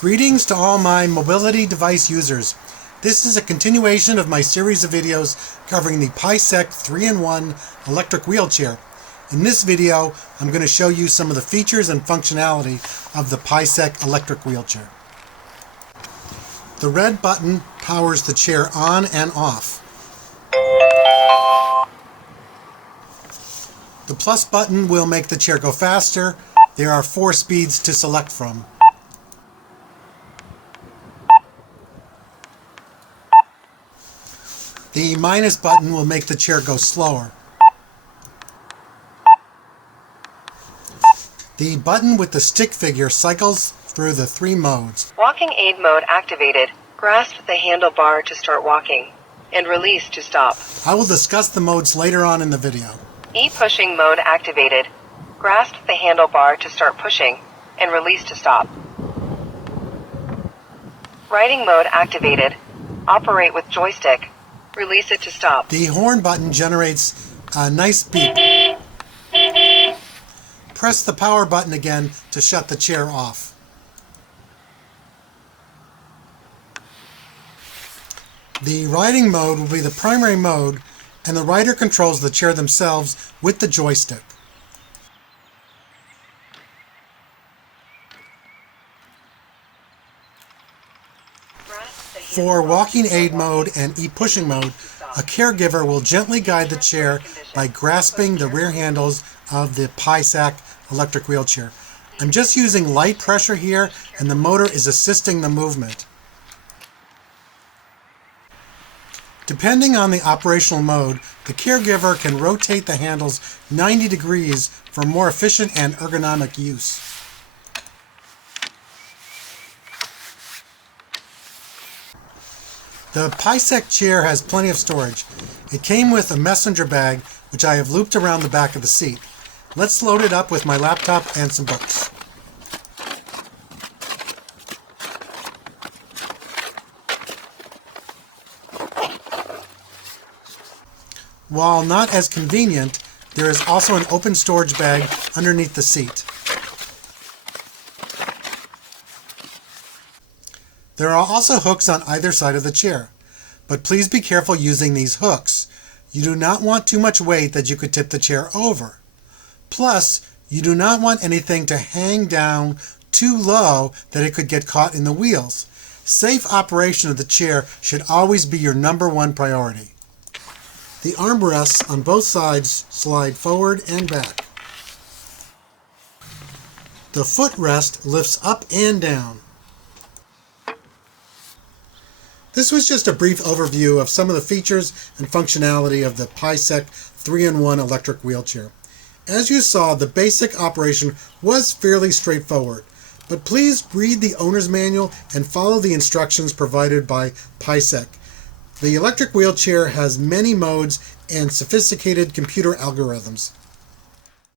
Greetings to all my mobility device users. This is a continuation of my series of videos covering the Paiseec 3-in-1 electric wheelchair. In this video, I'm going to show you some of the features and functionality of the Paiseec electric wheelchair. The red button powers the chair on and off. The plus button will make the chair go faster. There are 4 speeds to select from. The minus button will make the chair go slower. The button with the stick figure cycles through the 3 modes. Walking aid mode activated. Grasp the handlebar to start walking, and release to stop. I will discuss the modes later on in the video. E-pushing mode activated. Grasp the handlebar to start pushing, and release to stop. Riding mode activated. Operate with joystick. Release it to stop. The horn button generates a nice beep. Press the power button again to shut the chair off. The riding mode will be the primary mode, and the rider controls the chair themselves with the joystick. For walking aid mode and e-pushing mode, a caregiver will gently guide the chair by grasping the rear handles of the Paiseec electric wheelchair. I'm just using light pressure here, and the motor is assisting the movement. Depending on the operational mode, the caregiver can rotate the handles 90 degrees for more efficient and ergonomic use. The Paiseec chair has plenty of storage. It came with a messenger bag, which I have looped around the back of the seat. Let's load it up with my laptop and some books. While not as convenient, there is also an open storage bag underneath the seat. There are also hooks on either side of the chair, but please be careful using these hooks. You do not want too much weight that you could tip the chair over. Plus, you do not want anything to hang down too low that it could get caught in the wheels. Safe operation of the chair should always be your #1 priority. The armrests on both sides slide forward and back. The footrest lifts up and down. This was just a brief overview of some of the features and functionality of the Paiseec 3-in-1 electric wheelchair. As you saw, the basic operation was fairly straightforward, but please read the owner's manual and follow the instructions provided by Paiseec. The electric wheelchair has many modes and sophisticated computer algorithms.